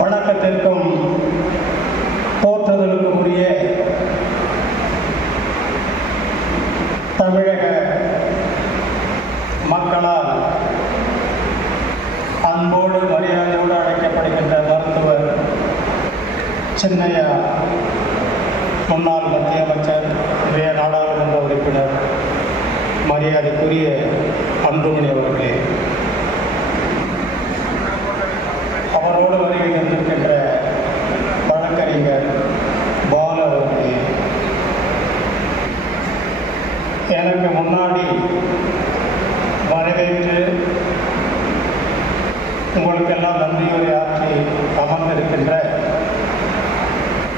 வணக்கத்திற்கும் போற்றுதலுக்கும் உரிய தமிழக மக்களால் அன்போடு மரியாதையோடு அழைக்கப்படுகின்ற மருத்துவர் சின்னையா முன்னாள் மத்திய அமைச்சர் இன்றைய நாடாளுமன்ற உறுப்பினர் மரியாதைக்குரிய அன்புமணி அவர்களே. வரவேற்று உங்களுக்கெல்லாம் நன்றியுரை ஆற்றி அமர்ந்திருக்கின்ற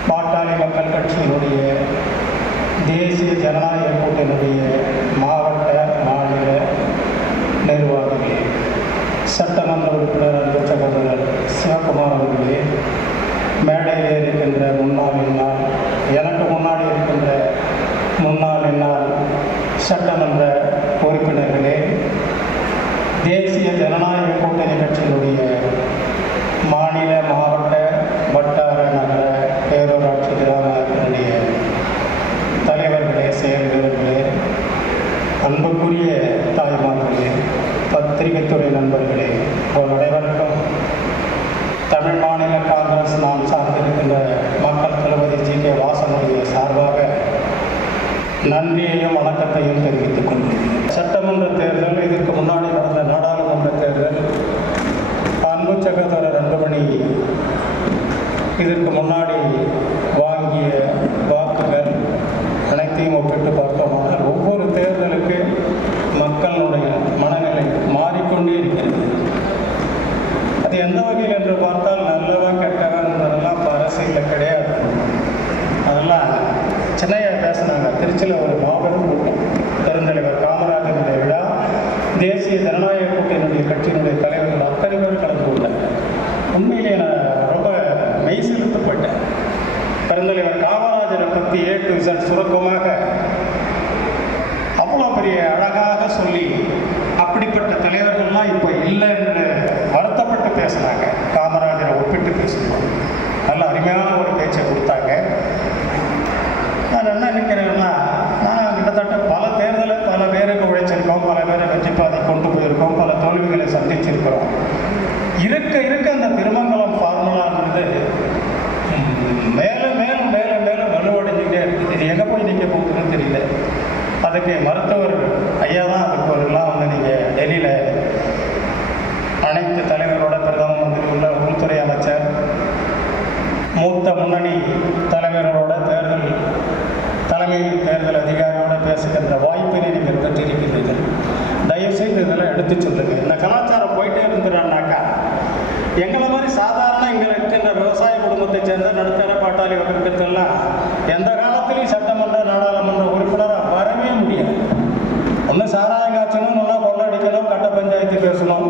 பாட்டாளி மக்கள் கட்சியினுடைய தேசிய ஜனநாயக கூட்டணியுடைய மாவட்ட மாநில நிர்வாகிகளே சட்டமன்ற உறுப்பினர் அன்பு சகோதரர் சிவகுமார் அவர்களே மேடையில் இருக்கின்ற முன்னாள் இந்நாள் எனக்கு முன்னாடி இருக்கின்ற முன்னாள் இந்நாள் சட்டமன்ற உறுப்பினர்களே தேசிய ஜனநாயக கூட்டணி கட்சியினுடைய மாநில மாவட்ட வட்டார நகர பேரூராட்சி கிராமத்தினுடைய தலைவர்களே செயல் வீரர்களே அன்புக்குரிய தாய்மார்களே பத்திரிகைத்துறை நண்பர்களே உங்கள் அனைவருக்கும் தமிழ் மாநில காங்கிரஸ் நாம் சார்ந்திருக்கின்ற மக்கள் தளபதி ஜி கே வாசனுடைய சார்பாக நன்றியையும் வணக்கத்தையும் தெரிவித்துக் கொள்கிறேன். சட்டமன்ற தேர்தல் இதற்கு முன்னாடி நடந்த நாடாளுமன்ற தேர்தல் அன்பு சகோதரர் அன்புமணி இதற்கு முன்னாடி வாங்கிய வாக்குகள் அனைத்தையும் ஒப்பிட்டு பார்த்தோமானால் ஒவ்வொரு தேர்தலுக்கு மக்களுடைய மனநிலை மாறிக்கொண்டே இருக்கிறது அது எந்த வகையில் என்று பார்த்தால் நல்லவன் கெட்டவன் என்பதெல்லாம் இப்போ அரசியலில் கிடையாது அதெல்லாம் சென்னையா பேசினாங்க திருச்சியில் ஒரு மாபெரும் கூட்டம் பெருந்தலைவர் காமராஜனுடைய விழா. தேசிய ஜனநாயக கூட்டணியுடைய கட்சியினுடைய தலைவர்கள் அத்தனை பேரும் கலந்து கொண்டாங்க உண்மையிலே நான் ரொம்ப மெய் செலுத்தப்பட்டேன். பெருந்தலைவர் காமராஜரை பற்றி ஏ டு இசட் அவ்வளோ பெரிய அழகாக சொல்லி அப்படிப்பட்ட தலைவர்கள்லாம் இப்போ இல்லை என்று வருத்தப்பட்டு பேசினாங்க காமராஜரை ஒப்பிட்டு பேசினோம் நல்ல அருமையான ஒரு பேச்சை கொடுத்தாங்க. தலைமை தேர்தல் அதிகாரியோட பேசுகின்ற வாய்ப்பினை நீங்கள் பெற்றிருக்கிறீர்கள். தயவுசெய்து இதெல்லாம் எடுத்து சொல்லுங்க இந்த கலாச்சாரம் போயிட்டே இருந்துறான்னாக்கா எங்களை மாதிரி சாதாரண இங்கே இருக்கின்ற விவசாய குடும்பத்தை சேர்ந்த நடுத்தர பாட்டாளி வர்க்கத்தெல்லாம் எந்த காலத்திலையும் சட்டமன்ற நாடாளுமன்ற உறுப்பினராக வரவே முடியாது ஒன்று சாராயம் காய்ச்சணும் ஒன்றா கொள்ளடிக்கணும் கட்ட பஞ்சாயத்து பேசணும்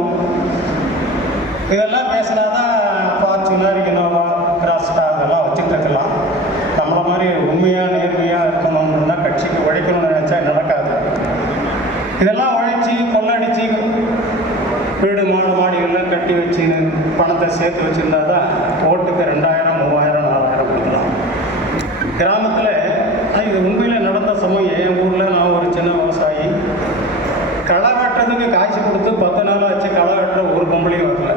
இதெல்லாம் பேசினா தான் ஃபார்ச்சுனர் இனோவா கிராஸ்டா அதெல்லாம் வச்சுட்டு இருக்கலாம் நம்மள மாதிரி உண்மையாக நேர்மையாக இருக்கணும்னா கட்சிக்கு உழைக்கணும்னு நினச்சா நடக்காது. இதெல்லாம் உழைச்சி கொள்ளடிச்சு வீடு மாடு மாடிகள்லாம் கட்டி வச்சு பணத்தை சேர்த்து வச்சுருந்தா தான் ஓட்டுக்கு ரெண்டாயிரம் மூவாயிரம் நாலாயிரம் கொடுக்கலாம். கிராமத்தில் இது உண்மையில் நடந்த சமயம். என் ஊரில் நான் ஒரு சின்ன விவசாயி. களை வெட்டுறதுக்கு காய்ச்சி கொடுத்து பத்து நாள் ஆச்சு களை வெட்டுற ஒரு பொம்பளையும் வரல.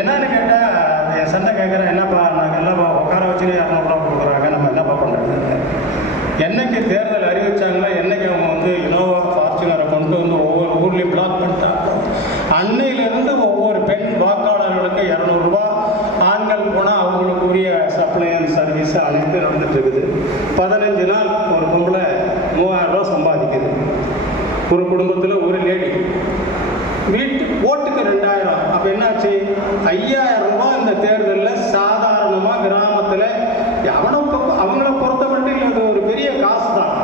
என்னன்னு கேட்டால் என் சண்டை கேட்குறேன் என்னப்பா நாங்கள் என்னப்பா உட்கார வச்சு இரநூறுவா கொடுக்குறாங்க நம்ம என்னப்பா பண்ணுறது என்னைக்கு தேர்தல் அறிவிச்சாங்களோ என்னைக்கு அவங்க வந்து இனோவா ஃபார்ச்சுனரை கொண்டு வந்து ஒவ்வொரு ஊர்லேயும் பிளாக் பண்ணிட்டாங்க. அன்னையிலிருந்து ஒவ்வொரு பெண் வாக்காளர்களுக்கு இரநூறுபா ஆண்கள் போனால் அவங்களுக்குரிய சப்ளை அண்ட் சர்வீஸ் அனைத்து நடந்துட்டு இருக்குது. பதினஞ்சு நாள் ஒரு பொம்பளை மூவாயிரம் ரூபா சம்பாதிக்குது ஒரு குடும்பத்தில் ஒரு லேடி வீட்டு ஓட்டுக்கு ரெண்டாயிரம் அப்போ என்னாச்சு ஐயாயிரம் ரூபாய் இந்த தேர்தலில் சாதாரணமாக கிராமத்தில் அவனை பொ- அவங்கள பொறுத்த மட்டும் இது ஒரு பெரிய காசு தான்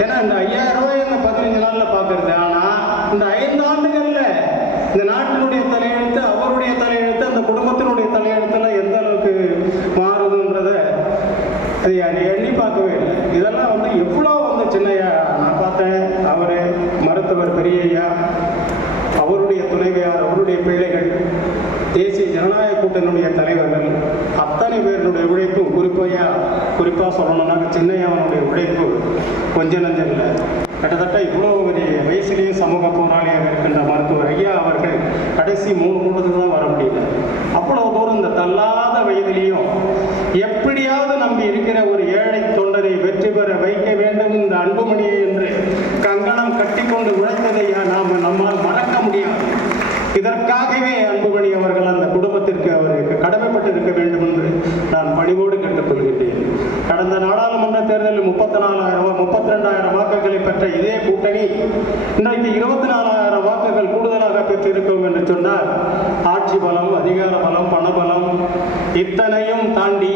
ஏன்னா இந்த ஐயாயிரம் ரூபாய் இந்த பதினஞ்சு நாளில் பார்க்குறது ஆனால் இந்த ஐந்து ஆண்டுகளில் இந்த நாட்டினுடைய தலையெழுத்து அவருடைய தலையெழுத்து அந்த குடும்பத்தினுடைய தலையெழுத்துல எந்த அளவுக்கு மாறுதுன்றத அது அது எண்ணி பார்க்கவே இல்லை இதெல்லாம் வந்து சின்னையா நான் பார்த்தேன். அவர் மருத்துவர் பெரியய்யா. அவருடைய துணைவியார் அவருடைய பிள்ளைகள். தேசிய ஜனநாயக கூட்டணியுடைய தலைவர்கள். அத்தனை பேருடைய உழைப்பு குறிப்பாக குறிப்பாக சொல்லணும்னாக்க சின்னையாவனுடைய உழைப்பு கொஞ்ச நஞ்சம் இல்லை. கிட்டத்தட்ட இவ்வளோ பெரிய வயசுலேயும் சமூக போராளியாக இருக்கின்ற மருத்துவர் ஐயா அவர்கள் கடைசி மூணு கூட்டத்துக்கு தான் வர முடியல. அவ்வளவு தூரம் இந்த தள்ளாத வயதிலையும் எப்படியாவது நம்பி இருக்கிற ஒரு ஏழை வெற்றி பெற வைக்க வேண்டும் இந்த அன்புமணியை என்று கங்கணம் கட்டிக்கொண்டு உழைத்ததை நாம் நம்மால் மறக்க முடியாது. இதற்காகவே அன்புமணி அவர்கள் அந்த குடும்பத்திற்கு அவருக்கு கடமைப்பட்டிருக்க வேண்டும் என்று நான் பணிவோடு கேட்டுக்கொள்கின்றேன். கடந்த நாடாளுமன்ற தேர்தலில் முப்பத்தி நாலாயிரம் முப்பத்தி ரெண்டாயிரம் வாக்குகளை பெற்ற இதே கூட்டணி இன்றைக்கு இருபத்தி நாலாயிரம் வாக்குகள் கூடுதலாக பெற்றிருக்கும் என்று சொன்னால் ஆட்சி பலம் அதிகார பலம் பணபலம் இத்தனையும் தாண்டி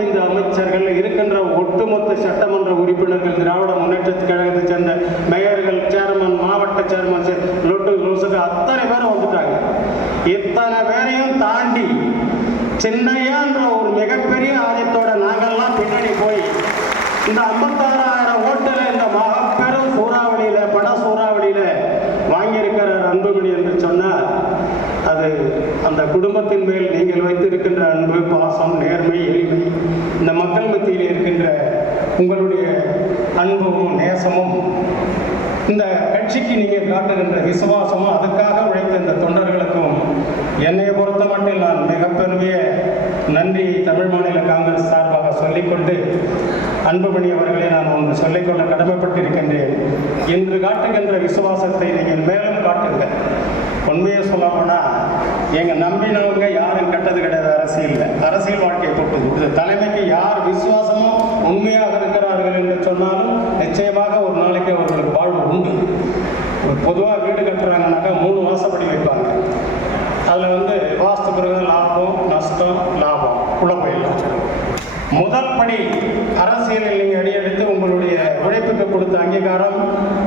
இருபத்தைந்து அமைச்சர்கள் இருக்கின்ற ஒட்டுமொத்த சட்டமன்ற உறுப்பினர்கள் திராவிட முன்னேற்ற கழகத்தைச் சேர்ந்த மேயர்கள் சேர்மன் மாவட்ட சேர்மன் லொட்டு அத்தனை பேரும் வந்துட்டாங்க. இத்தனை பேரையும் தாண்டி சென்னையான்ற ஒரு மிகப்பெரிய ஆலயத்தோட நாங்கள்லாம் பின்னாடி போய் இந்த ஐம்பத்தாறாயிரம் ஓட்டுல இந்த மகப்பெரும் சூறாவளியில பட சூறாவளியில வாங்கியிருக்கிற அன்புமணி என்று சொன்னால் அது அந்த குடும்பத்தின் மேல் நீங்கள் வைத்திருக்கின்ற அன்பு பாசம் நேர்மை எளிமை இந்த மக்கள் மத்தியில் இருக்கின்ற உங்களுடைய அன்பும் நேசமும் இந்த கட்சிக்கு நீங்கள் காட்டுகின்ற விசுவாசமும் அதுக்காக உழைத்த இந்த தொண்டர்களுக்கும் என்னை பொறுத்த மட்டும் நான் மிகப்பெரிய நன்றி தமிழ் மாநில காங்கிரஸ் சார்பாக சொல்லிக்கொண்டு அன்புமணி அவர்களை நான் ஒன்று சொல்லிக்கொள்ள கடமைப்பட்டிருக்கின்றேன். இன்று காட்டுகின்ற விசுவாசத்தை நீங்கள் மேலும் காட்டுங்கள். உண்மையை சொல்ல போனால் எங்கள் நம்பினவங்க யாரும் கட்டது கிடையாது. அரசியலில். அரசியல் வாழ்க்கையை தொட்டு இந்த தலைமைக்கு யார் விசுவாசமும் உண்மையாக இருக்கிறார்கள் என்று சொன்னாலும் நிச்சயமாக ஒரு நாளைக்கு அவர்களுக்கு வாழ்வு உண்டு. ஒரு பொதுவாக வீடு கட்டுறாங்கனாக்கா மூணு வாசப்படி வைப்பாங்க. அதில் வந்து வாஸ்து பிறகு லாபம் நஷ்டம் லாபம். குழப்பம் முதல் படி அரசியலில் நீங்கள் அடியெடுத்து உங்களுடைய உழைப்புக்கு கொடுத்த அங்கீகாரம்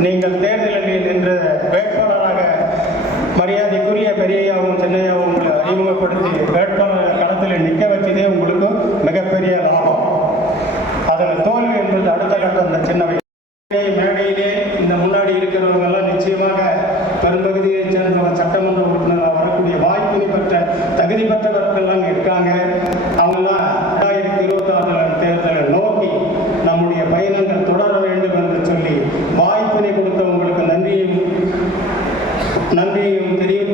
நீங்கள் தேர்தலில் நின்ற வேட்பாளராக மரியாதைக்குரிய பெரியையாவும் சின்னையாவும் உங்களை அறிமுகப்படுத்தி வேட்பாளர் களத்தில் நிற்க வச்சதே உங்களுக்கு மிகப்பெரிய லாபம் அதில் தோல்வி என்பது அடுத்த கட்டம் அந்த சின்ன வயசு மேடையிலே இந்த முன்னாடி இருக்கிறவங்க எல்லாம் நிச்சயமாக பெரும்பகுதியைச் சேர்ந்த சட்டமன்ற உறுப்பினராக வரக்கூடிய வாய்ப்பினை பெற்ற தகுதி பெற்றவர்கள்லாம் இருக்காங்க. அவங்கெல்லாம் ரெண்டாயிரத்தி இருபத்தி ஆறு தேர்தலை நோக்கி நம்முடைய பயணங்கள் தொடர வேண்டும் என்று சொல்லி வாய்ப்பினை கொடுத்த உங்களுக்கு நன்றியும் நன்றியும் தெரிவித்து